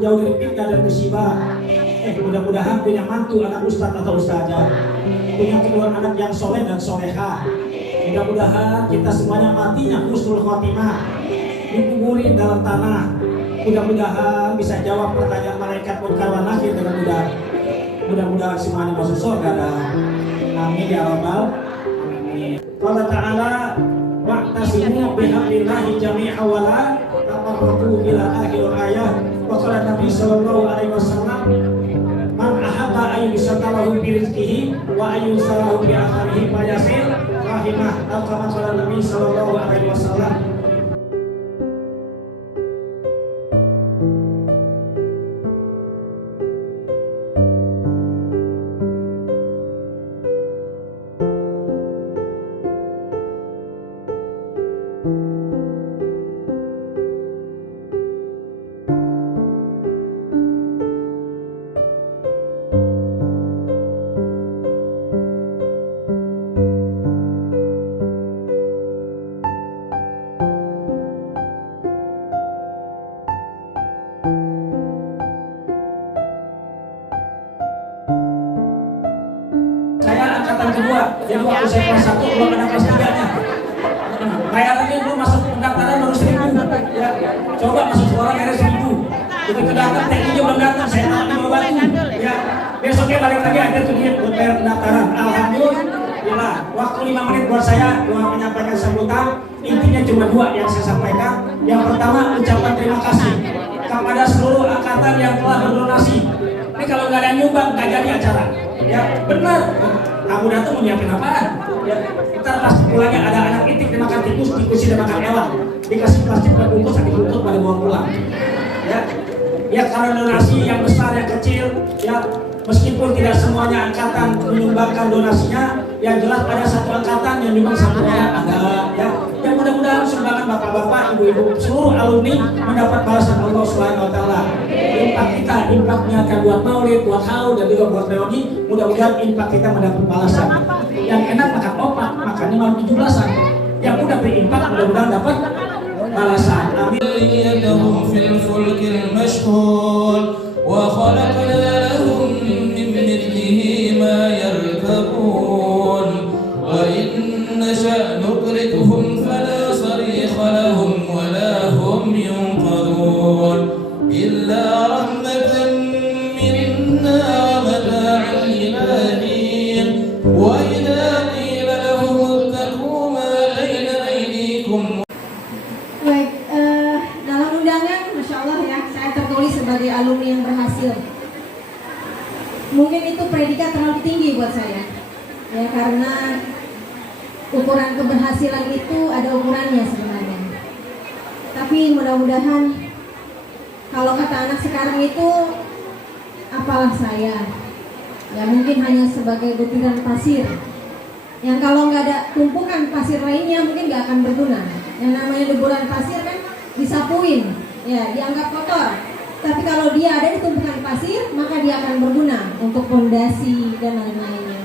jauh dari fitnah dan musibah. Mudah-mudahan punya mantu anak ustaz atau ustazah, punya kedua anak yang soleh dan soleha. Mudah-mudahan kita semuanya matinya husnul khotimah, dikuburin dalam tanah. Mudah-mudahan bisa jawab pertanyaan malaikat munkar wa nakir dengan mudah. Mudah-mudahan semuanya masuk surga. Amin ya rabbal alamin. Allah Ta'ala wa'tasimu bihablillahi jami'a wa la tafarraqu ila akhir ayat. Wa qala Nabi sallallahu alaihi wasallam, man ahabba an yusatalahu bi rizqihi wa an yusalahu bi akharihi fayasil rahimah. Atau kama qala Nabi sallallahu alaihi wasallam. Kedua, jadi waktu saya kelas 1 belum ada kelas 3-nya. Bayarannya dulu masuk pendaftaran baru 1.000. Ya, coba masuk sekolah bayar 1.000. Begitu datang tekniknya belum datang, saya tahu di batu. Ya, besoknya balik lagi ada tuh duit buat bayar pendaftaran. Alhamdulillah, waktu 5 menit buat saya menyampaikan sambutan. Intinya cuma 2 yang saya sampaikan. Yang pertama, ucapan terima kasih kepada seluruh angkatan yang telah berdonasi. Ini kalau nggak ada yang nyumbang, nggak jadi acara. Ya, benar. Kamu datang mau nyiapin apaan? Ya, ntar pas pulangnya ada anak itik dimakan tikus, tikusnya dimakan hewan, dikasih plastik buat bungkus, ditutup pada bawa pulang. Ya karena donasi yang besar yang kecil, ya meskipun tidak semuanya angkatan menyumbangkan donasinya, yang jelas ada satu angkatan yang nyumbang 1 orang ada. Ya, yang mudah-mudahan sumbangan bapak-bapak, ibu-ibu, seluruh alumni mendapat balasan Allah Subhanahu Wa Taala. Infak kita, infaknya akan buat maulid, buat haul, dan juga buat reuni. Mudah-mudahan infak kita mendapat balasan. Yang enak makan opak, makannya malam 17-an. Yang udah berinfak mudah-mudahan dapat balasan. Amin. Sebagai alumni yang berhasil, mungkin itu predikat terlalu tinggi buat saya, ya karena ukuran keberhasilan itu ada ukurannya sebenarnya. Tapi mudah-mudahan kalau kata anak sekarang itu apalah saya, ya mungkin hanya sebagai butiran pasir yang kalau nggak ada tumpukan pasir lainnya mungkin nggak akan berguna. Yang namanya deburan pasir kan disapuin, ya dianggap kotor. Tapi kalau dia ada di tumpukan pasir, maka dia akan berguna untuk fondasi dan lain-lainnya.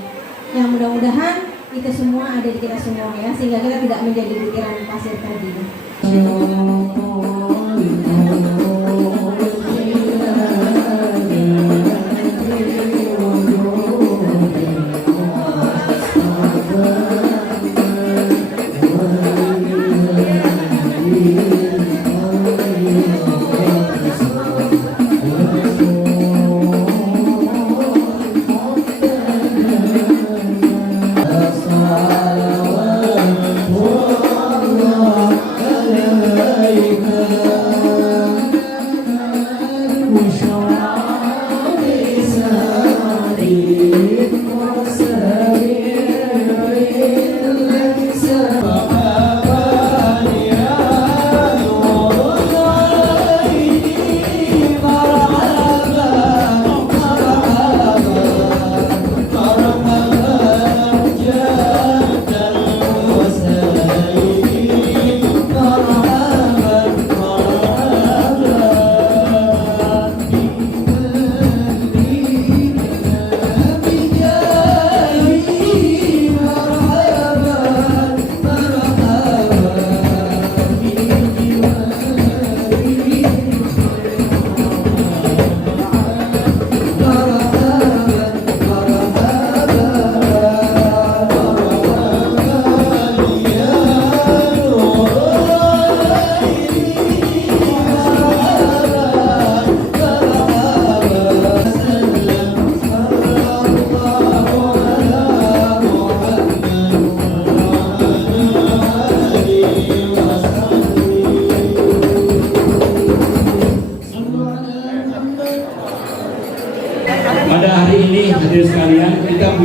Yang mudah-mudahan itu semua ada di kita semua, ya, sehingga kita tidak menjadi butiran pasir tadi. Assalamualaikum warahmatullahi wabarakatuh.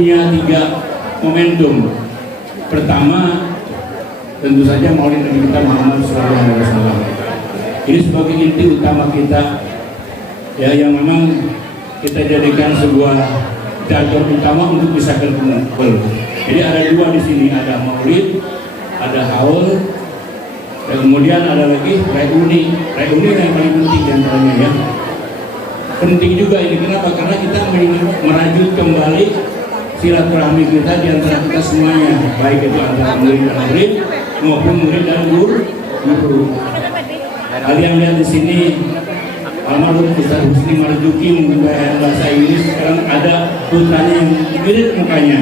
punya 3 momentum. Pertama, tentu saja Maulid Nabi kita Muhammad SAW. Ini sebagai inti utama kita, ya, yang memang kita jadikan sebuah jalur utama untuk bisa berkumpul. Jadi ada 2 di sini, ada Maulid, ada haul, dan kemudian ada lagi reuni. Reuni yang paling penting diantaranya, ya. Penting juga ini, kenapa? Karena kita ingin merajut kembali silaturahmi kita di antara kita semuanya, baik itu antara murid dan murid maupun murid dan guru. Kalian lihat di sini almarhum Ustaz Husni Marzuki menggunakan bahasa Inggris, sekarang ada putranya yang mirip mukanya.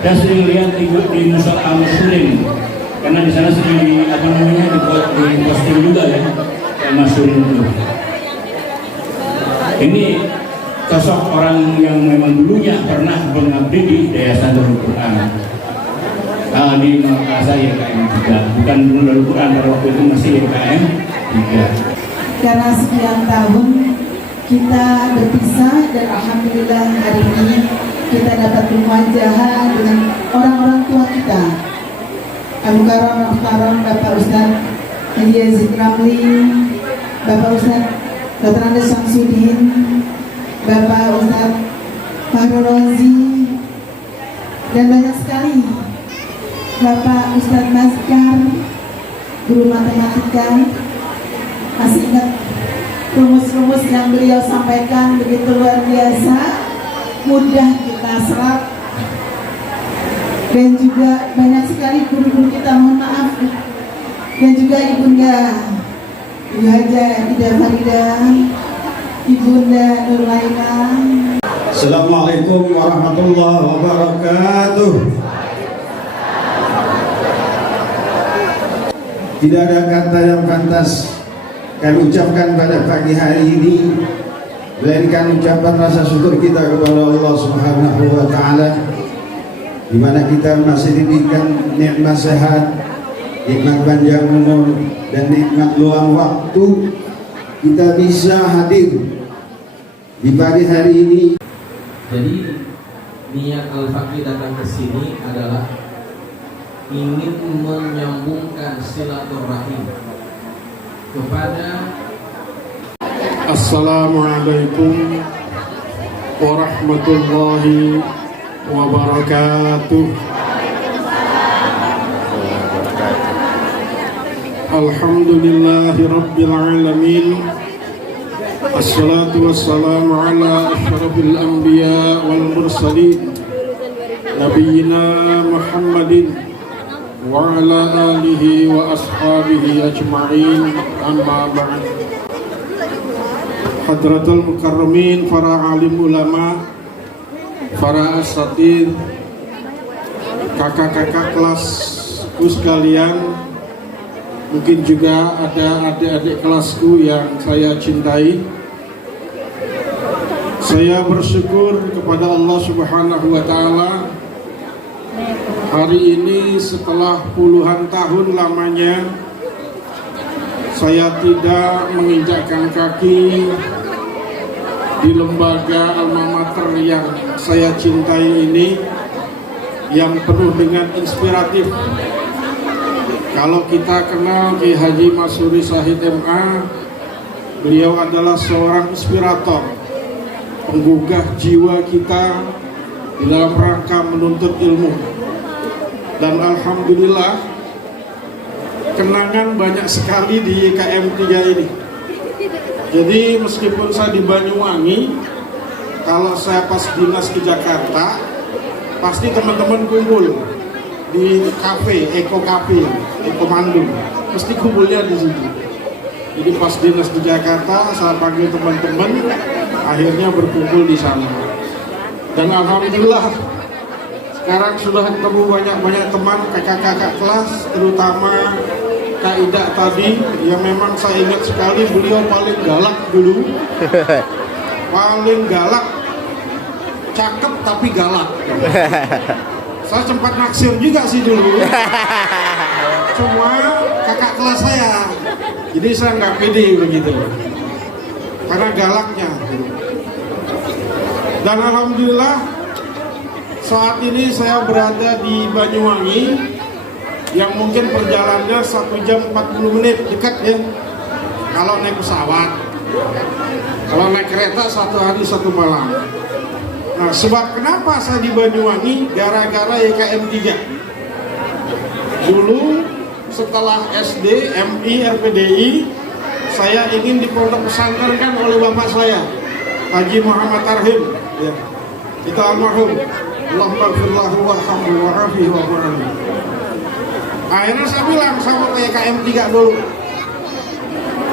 Saya sering lihat di Musa Al-Masurin, karena di sana sering di posting juga ya, Al-Masurin itu. Ini sosok orang yang memang dulunya pernah mengabdi di Yayasan Darul Quran di Makassar YKM 3, bukan Darul Quran, pada waktu itu masih YKM 3. Karena sekian tahun kita berpisah, dan alhamdulillah hari ini kita dapat bermuajahah dengan orang-orang tua kita. Al-Mukarram Bapak Ustaz Haji Yazid Ramli, Bapak Ustaz Dr. Andes Samsudin, Bapak Ustaz Fahrul Razi, dan banyak sekali Bapak Ustaz Mazkar, guru matematika. Masih ingat rumus-rumus yang beliau sampaikan begitu luar biasa, mudah kita serap. Dan juga banyak sekali guru-guru kita, mohon maaf, dan juga Ibunda Ibu Haja Ida Farida, Ibunda Nurlaina. Assalamualaikum warahmatullahi wabarakatuh. Tidak ada kata yang pantas kami ucapkan pada pagi hari ini melainkan ucapan rasa syukur kita kepada Allah Subhanahu wa taala, di mana kita masih diberikan nikmat sehat, nikmat panjang umur, dan nikmat luang waktu. Kita bisa hadir di pagi hari ini. Jadi niat Al-Fakri datang ke sini adalah ingin menyambungkan silaturahim kepada. Assalamualaikum warahmatullahi wabarakatuh. Alhamdulillahi rabbil alamin. Assalatu wassalamu ala asyrafil anbiya wal mursalin Nabiyyina Muhammadin wa ala alihi wa ashabihi ajma'in, amma ba'd. Hadratul mukarramin, para alim ulama, para asatid, kakak-kakak kelasku sekalian, mungkin juga ada adik-adik kelasku yang saya cintai. Saya bersyukur kepada Allah Subhanahu wa taala, hari ini setelah puluhan tahun lamanya saya tidak menginjakkan kaki di lembaga alma mater yang saya cintai ini, yang penuh dengan inspiratif. Kalau kita kenal Ki Haji Masuri Shahid MA, beliau adalah seorang inspirator, penggugah jiwa kita di dalam rangka menuntut ilmu. Dan alhamdulillah kenangan banyak sekali di YKM 3 ini. Jadi meskipun saya di Banyuwangi, kalau saya pas dinas ke Jakarta, pasti teman-teman kumpul di kafe, Eko Cafe, Eko Mandung, mesti kumpulnya di situ. Jadi pas dinas di Jakarta, saya panggil teman-teman, akhirnya berkumpul di sana. Dan alhamdulillah sekarang sudah ketemu banyak teman, kakak-kakak kelas, terutama Kak Ida tadi, yang memang saya ingat sekali beliau paling galak dulu. Paling galak, cakep tapi galak. Saya sempat naksir juga sih dulu. Cuma kakak kelas saya, jadi saya nggak pede begitu, karena galaknya. Dan alhamdulillah saat ini saya berada di Banyuwangi yang mungkin perjalanannya 1 jam 40 menit, dekat ya kalau naik pesawat. Kalau naik kereta 1 hari 1 malam. Nah, sebab kenapa saya di Banyuwangi? Gara-gara YKM 3. Dulu setelah SD, MI, RPDI, saya ingin di pondok pesantren kan oleh bapak saya, Haji Muhammad Tarhim. Ya. Kita almarhum. Allahumma gfirlahu warhamhu wa'afihi wa'afihi. Akhirnya saya bilang sama ke YKM 3 dulu.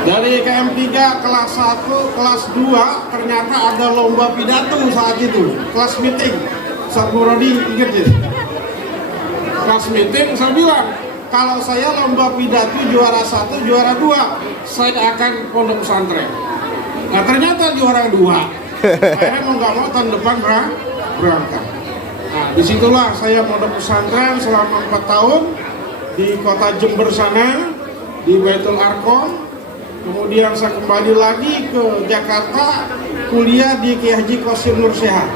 Dari YKM 3 kelas 1, kelas 2 ternyata ada lomba pidato saat itu, kelas meeting. Ustaz Muradi ingat ya? Kelas meeting saya bilang, kalau saya lomba pidato juara 1, juara 2, saya akan pondok pesantren. Nah ternyata juara 2. Akhirnya mau nggak mau tahun depan berangkat. Nah disitulah saya pondok pesantren selama 4 tahun di kota Jember sana, di Baitul Arqam. Kemudian saya kembali lagi ke Jakarta, kuliah di Kiai Haji Qasim Nur Syihab,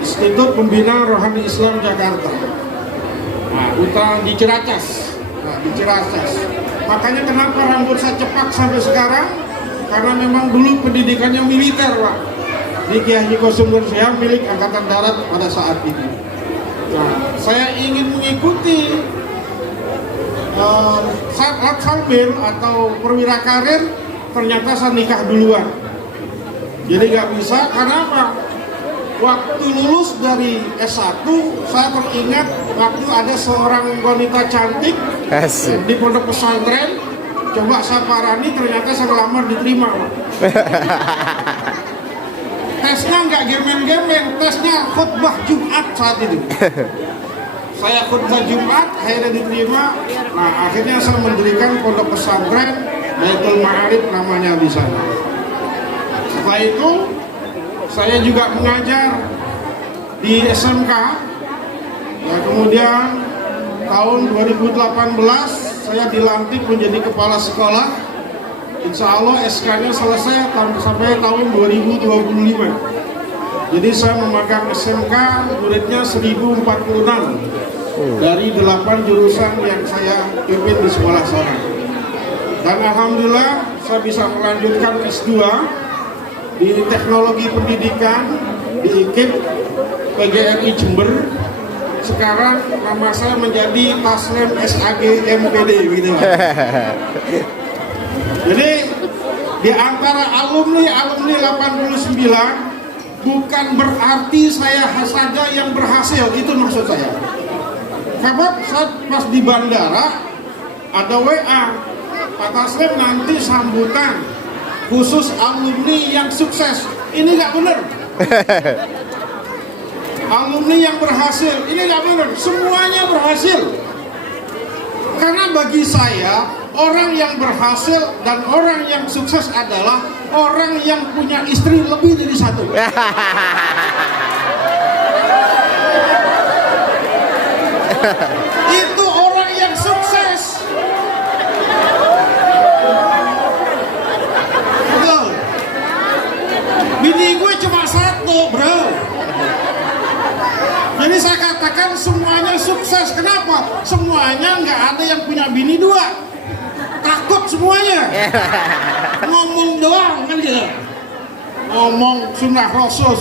Institut Pembinaan Rohani Islam Jakarta. Nah, di Ciracas. Makanya kenapa rambut saya cepat sampai sekarang? Karena memang dulu pendidikannya militer, Pak. Di Kiai Haji Qasim Nur Syihab milik Angkatan Darat pada saat itu. Nah, saya ingin mengikuti saat sambil atau perwira karir, ternyata saya nikah duluan. Jadi nggak bisa, karena apa? Waktu lulus dari S1, saya teringat waktu ada seorang wanita cantik di pondok pesantren. Coba saya parani, ternyata saya ngelamar diterima. Tesnya nggak gemen-gemen, tesnya khutbah Jumat saat itu. Saya khutbah Jumat, akhirnya diterima. Nah, akhirnya saya mendirikan pondok pesantren Baitul Ma'arif namanya di sana. Setelah itu, saya juga mengajar di SMK. Ya, kemudian tahun 2018 saya dilantik menjadi kepala sekolah. Insya Allah SK-nya selesai sampai tahun 2025. Jadi saya memegang SMK, muridnya 1046 dari 8 jurusan yang saya pimpin di sekolah sana. Dan alhamdulillah saya bisa melanjutkan S2 di teknologi pendidikan di IKIP PGRI Jember. Sekarang nama saya menjadi Taslem SAG MPD gitu. Jadi di antara alumni 89 bukan berarti saya saja yang berhasil, itu maksud saya. Karena saat pas di bandara ada WA, Pak Taslem nanti sambutan khusus alumni yang sukses. Ini nggak benar. Alumni yang berhasil, ini nggak benar. Semuanya berhasil. Karena bagi saya, orang yang berhasil dan orang yang sukses adalah orang yang punya istri lebih dari 1. Itu orang yang sukses. Betul. Bini gue cuma 1, bro. Jadi saya katakan semuanya sukses. Kenapa? Semuanya nggak ada yang punya bini 2. Takut semuanya. Ngomong doang kan gitu. Ngomong sunnah rasul.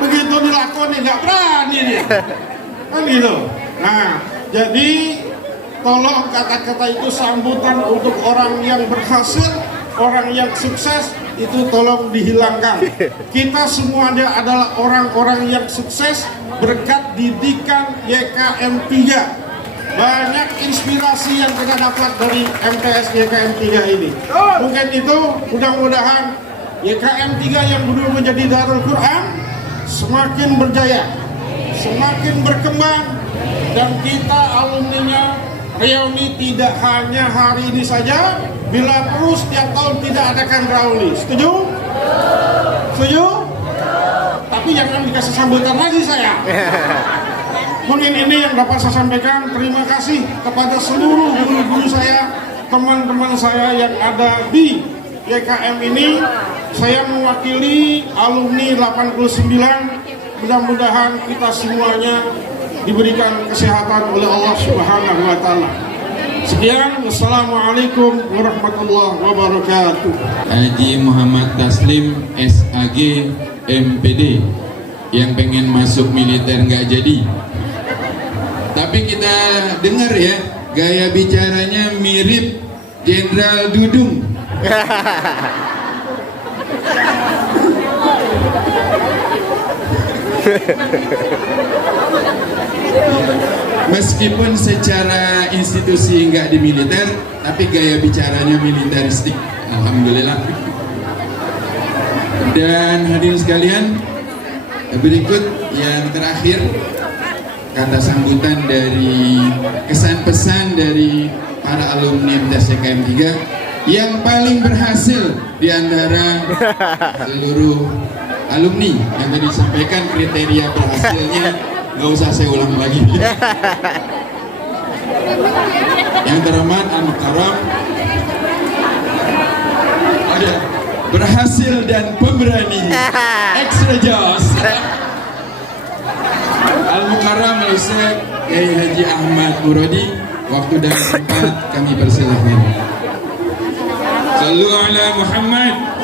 Begitu dilakoni nggak berani dia. Kan gitu. Nah, jadi tolong kata-kata itu sambutan untuk orang yang berhasil, orang yang sukses itu tolong dihilangkan. Kita semuanya adalah orang-orang yang sukses berkat didikan YKM 3. Banyak inspirasi yang kita dapat dari MTS YKM 3 ini. Mungkin itu mudah-mudahan YKM 3 yang dulu menjadi Darul Quran semakin berjaya, semakin berkembang, dan kita alumninya reuni tidak hanya hari ini saja, bila perlu setiap tahun tidak adakan reuni. Setuju? Setuju? Tapi jangan dikasih sambutan lagi saya. Mungkin ini yang dapat saya sampaikan. Terima kasih kepada seluruh guru-guru saya, teman-teman saya yang ada di YKM ini. Saya mewakili alumni 89 mudah-mudahan kita semuanya diberikan kesehatan oleh Allah Subhanahu wa Ta'ala. Sekian, wassalamualaikum warahmatullahi wabarakatuh. Haji Muhammad Taslim SAG MPD yang pengen masuk militer nggak jadi, tapi kita dengar ya, gaya bicaranya mirip Jenderal Dudung. Meskipun secara institusi nggak di militer, tapi gaya bicaranya militeristik. Alhamdulillah. Dan hadirin sekalian, berikut yang terakhir kata sambutan dari kesan pesan dari para alumni MTS CKM 3 yang paling berhasil di antara seluruh alumni yang tadi disampaikan kriteria berhasilnya. Nggak usah saya ulang lagi. Yang terhormat Al-Mukarram, ada berhasil dan pemberani, extra jos. Al-Mukarram Ustaz Kiai Haji Ahmad Muradi, waktu dan tempat kami persilahkan. Sallu ala Muhammad.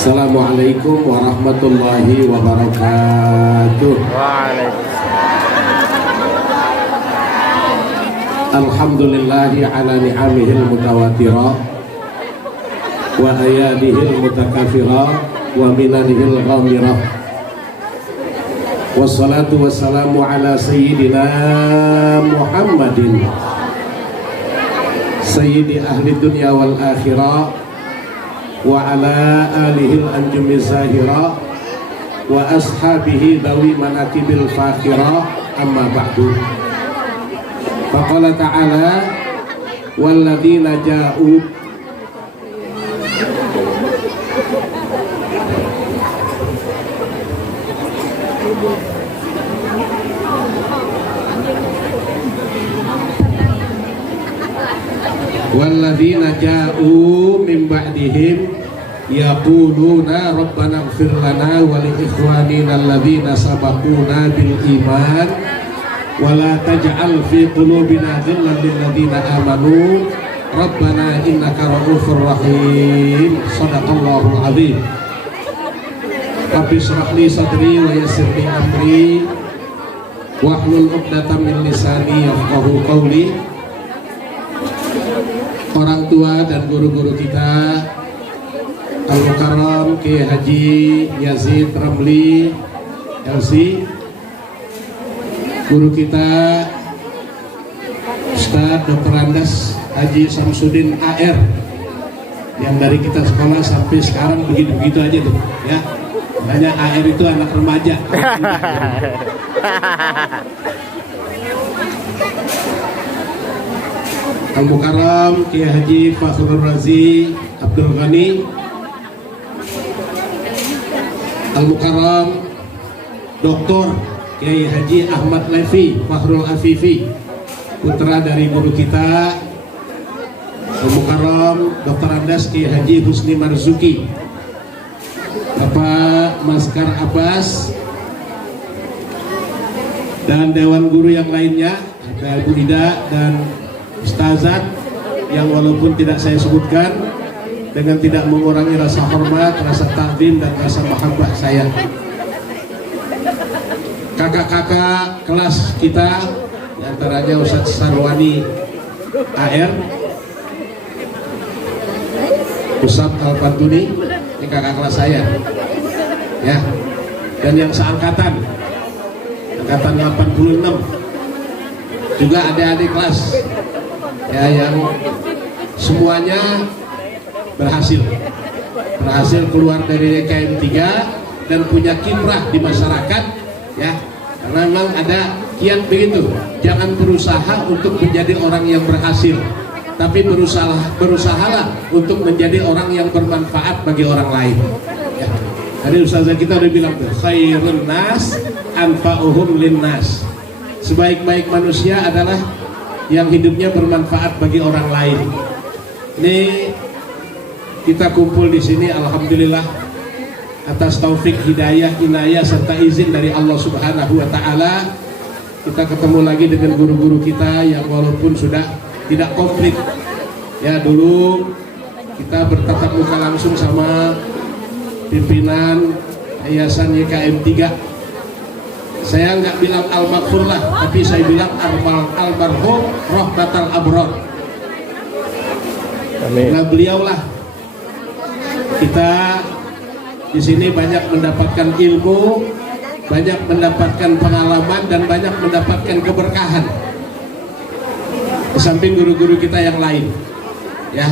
Assalamualaikum warahmatullahi wabarakatuh. Alhamdulillahi ala ni'amihil mutawatirah wa ayadihil mutakafirah wa minanihil ghamirah. Wassalatu wassalamu ala sayyidina Muhammadin sayyidi ahli dunya wal akhirah wa ala alihil anjumi zahira wa ashabihi dawi manakibil fakhira, amma ba'du. Faqala ta'ala walladzina ja'u walladzina ja'u min ba'dihim yaquluna rabbana ighfir lana wa li ikhwanina alladzina sabaquna bil iman wa la taj'al fi qulubina ghillan lil ladzina amanu rabbana innaka ra'ufur rahim. Shadaqallahul azim. Rabbi shrah li sadri wa yassir li amri wahlul 'uqdatam min lisani yafqahu qawli. Orang tua dan guru-guru kita, Al-Mukarram Kiai Haji Yazid Ramli LC, guru kita Ustadz Dr. Andes Haji Samsudin AR, yang dari kita sekolah sampai sekarang begitu-begitu aja tuh ya, makanya AR itu anak remaja. Al-Mukarram Kiai Haji Fakhrul Razi Abdul Ghani, Al-Mukarram Dr. Kiai Haji Ahmad Levi Fakhrul Afifi, putra dari guru kita. Al-Mukarram Dr. Andes Kiai Haji Husni Marzuki, Bapak Maskar Abbas, dan dewan guru yang lainnya, ada Bu Ida dan Ustazat yang walaupun tidak saya sebutkan, dengan tidak mengurangi rasa hormat, rasa takdim dan rasa mahabbah saya. Kakak-kakak kelas kita, diantaranya Ustadz Sarwani AR, Ustadz Al-Fantuni, ini kakak kelas saya ya, dan yang seangkatan, angkatan 86, juga adik-adik kelas ya, yang semuanya berhasil keluar dari DKM 3 dan punya kiprah di masyarakat ya, karena memang ada kiat begitu, jangan berusaha untuk menjadi orang yang berhasil, tapi berusahalah untuk menjadi orang yang bermanfaat bagi orang lain ya. Tadi ustazah kita udah bilang tuh, khairun nas anfa'uhum linnas, sebaik-baik manusia adalah yang hidupnya bermanfaat bagi orang lain. Ini kita kumpul di sini, alhamdulillah atas taufik, hidayah, inayah serta izin dari Allah Subhanahu wa taala. Kita ketemu lagi dengan guru-guru kita yang walaupun sudah tidak komplit. Ya, dulu kita bertatap muka langsung sama pimpinan Yayasan YKM 3. Saya nggak bilang al-maghfur lah, tapi saya bilang almarhum rahmatal abror. Nah, beliaulah kita di sini banyak mendapatkan ilmu, banyak mendapatkan pengalaman, dan banyak mendapatkan keberkahan. Di samping guru-guru kita yang lain, ya.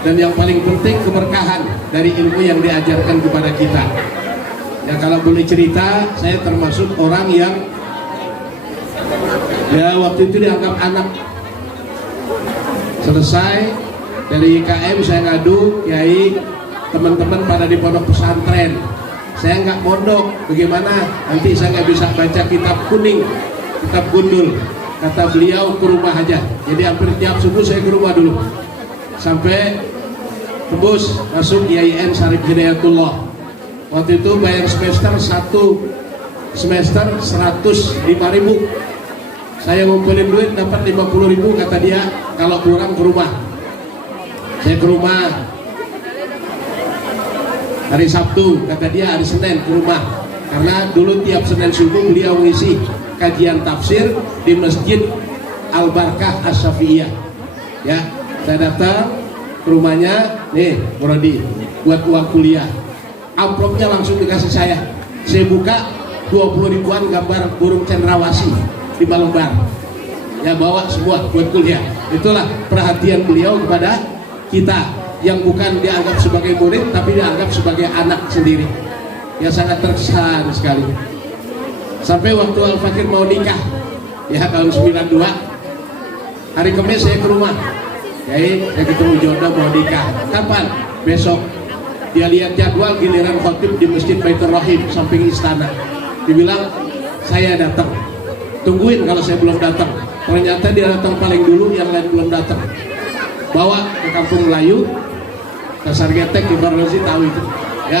Dan yang paling penting keberkahan dari ilmu yang diajarkan kepada kita. Ya, kalau boleh cerita, saya termasuk orang yang ya waktu itu dianggap anak. Selesai dari IKM saya ngadu, Kiai, teman-teman pada di pondok pesantren, saya nggak mondok, bagaimana? Nanti saya nggak bisa baca kitab kuning, kitab gundul. Kata beliau ke rumah aja. Jadi hampir tiap subuh saya ke rumah dulu, sampai tembus masuk IAIN Syarif Hidayatullah. Waktu itu bayar semester 1 semester 105.000. Saya ngumpulin duit dapat 50.000, kata dia kalau kurang ke rumah. Saya ke rumah hari Sabtu, kata dia hari Senin ke rumah, karena dulu tiap Senin subuh beliau ngisi kajian tafsir di Masjid Al-Barkah As-Syafi'iyah. Ya, saya datang ke rumahnya, nih Muradi buat uang kuliah. Amplopnya langsung dikasih saya buka 20 ribuan gambar burung cendrawasih di lembar. Ya, bawa semua buat kuliah. Itulah perhatian beliau kepada kita yang bukan dianggap sebagai murid tapi dianggap sebagai anak sendiri. Ya, sangat terkesan sekali. Sampai waktu Al-Fakir mau nikah, ya tahun 92, hari Kamis saya ke rumah. Saya ketemu jodoh mau nikah. Kapan? Besok. Dia lihat jadwal giliran khotib di Masjid Baitur Rahim samping istana. Dibilang saya datang. Tungguin kalau saya belum datang. Ternyata dia datang paling dulu, yang lain belum datang. Bawa ke Kampung Melayu, Dasar Getek, Ibar Rozi tahu itu. Ya,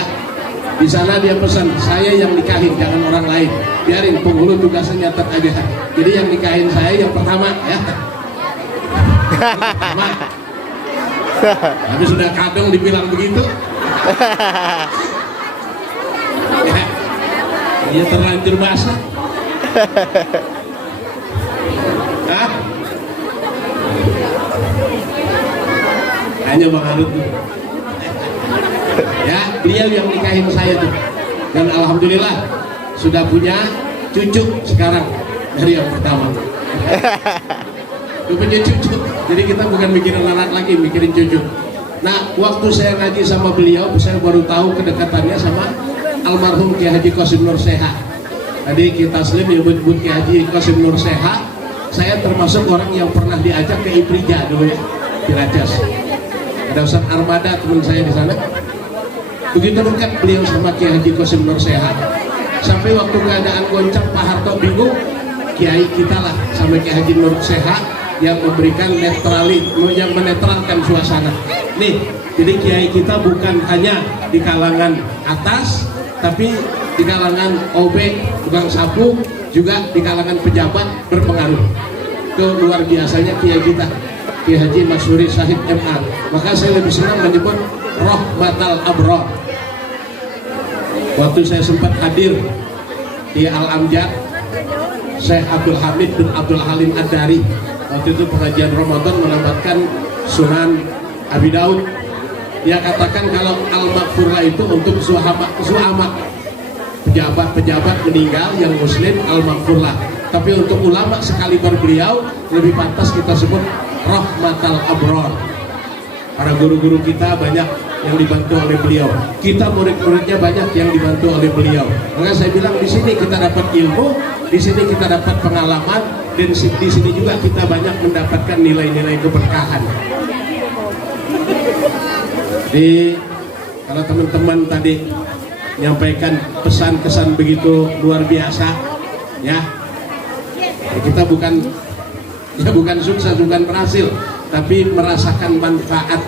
di sana dia pesan saya yang nikahin, jangan orang lain. Biarin penghulu tugasnya nyatet aja. Jadi yang nikahin saya yang pertama, ya. Pertama. Tapi sudah kadang dibilang begitu. Ya, dia terlanjur basah. Hanya Bang Arut tuh. Ya, beliau yang nikahin saya tuh. Dan alhamdulillah sudah punya cucu sekarang dari yang pertama. Udah punya cucu. Jadi kita bukan mikirin anak lagi, mikirin cucu. Nah, waktu saya ngaji sama beliau, saya baru tahu kedekatannya sama almarhum Kiai Haji Qasim Nur Seha. Tadi kita taslim nyebut Kiai Haji Qasim Nur Seha. Saya termasuk orang yang pernah diajak ke Iprija dulu ya, Ciracas. Ada Ustaz Armada teman saya di sana. Begitu dekat beliau sama Kiai Haji Qasim Nur Seha. Sampai waktu keadaan goncang Pak Harto bingung, Kiai kita lah sama Kiai Haji Nur Seha yang memberikan yang menetralkan suasana. Nih, jadi Kiai kita bukan hanya di kalangan atas, tapi di kalangan OB, tukang sapu, juga di kalangan pejabat berpengaruh. Itu luar biasanya Kiai kita, Kiai Haji Masyuri Syahid MA. Maka saya lebih senang menyebut Rahmatal Abror. Waktu saya sempat hadir di Al-Amjad, Syekh Abdul Hamid bin Abdul Halim Ad-Dari, waktu itu pengajian Ramadan melambatkan Sunan Abi Daud. Dia katakan kalau al-maghfurlah itu untuk zu'ama, pejabat-pejabat meninggal yang muslim, al-maghfurlah. Tapi untuk ulama sekaliber beliau lebih pantas kita sebut rahmatal abror. Para guru-guru kita banyak yang dibantu oleh beliau. Kita murid-muridnya banyak yang dibantu oleh beliau. Maka saya bilang di sini kita dapat ilmu, di sini kita dapat pengalaman, dan di sini juga kita banyak mendapatkan nilai-nilai keberkahan. Jadi kalau teman-teman tadi menyampaikan pesan-kesan begitu luar biasa, ya kita bukan Ya bukan sukses, bukan berhasil, tapi merasakan manfaat.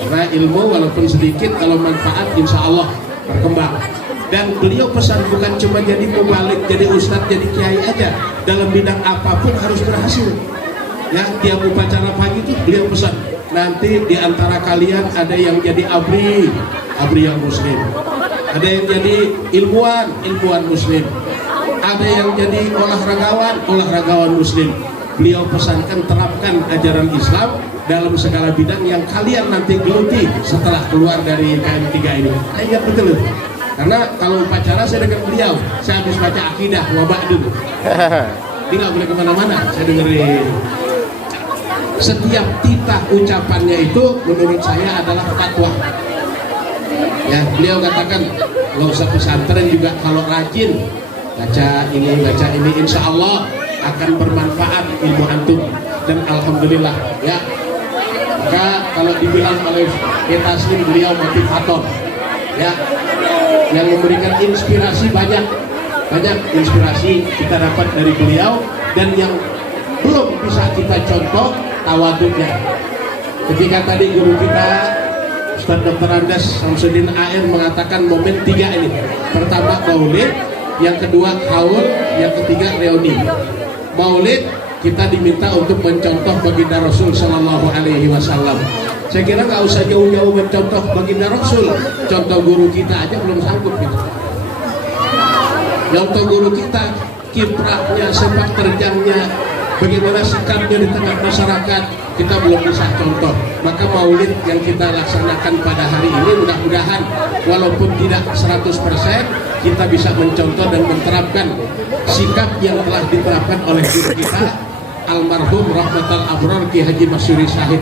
Karena ilmu walaupun sedikit, kalau manfaat insya Allah berkembang. Dan beliau pesan bukan cuma jadi mubalik, jadi ustadz, jadi kiai aja. Dalam bidang apapun harus berhasil. Ya, tiap upacara pagi itu beliau pesan, nanti di antara kalian ada yang jadi abri yang muslim, ada yang jadi ilmuwan muslim, ada yang jadi olahragawan muslim. Beliau pesankan terapkan ajaran Islam dalam segala bidang yang kalian nanti geluti setelah keluar dari KM3 ini. Ingat betul itu. Karena kalau upacara saya dengar beliau, saya habis baca akidah wabak dulu. Ini nggak boleh kemana-mana, saya dengerin. Setiap titah ucapannya itu menurut saya adalah fatwa. Ya, beliau katakan kalau usah pesantren juga kalau rajin baca ini insya Allah akan bermanfaat ilmu antum. Dan alhamdulillah ya. Maka kalau dibilang oleh kita sendiri beliau motivator ya, yang memberikan inspirasi banyak inspirasi kita dapat dari beliau. Dan yang belum bisa kita contoh tawaduknya. Ketika tadi guru kita Ustaz Dr. Andes Samsudin AR mengatakan momen 3 ini. Pertama maulid, yang kedua haul, yang ketiga reuni. Maulid kita diminta untuk mencontoh baginda Rasul Sallallahu Alaihi Wasallam. Saya kira nggak usah jauh-jauh mencontoh baginda Rasul, contoh guru kita aja belum sanggup gitu. Contoh guru kita, kiprahnya, sepak terjangnya, bagaimana sikapnya di tengah masyarakat, kita belum bisa contoh. Maka maulid yang kita laksanakan pada hari ini mudah-mudahan walaupun tidak 100% kita bisa mencontoh dan menerapkan sikap yang telah diterapkan oleh guru kita almarhum Rahmatul Abrar Ki Haji Masyuri Syahid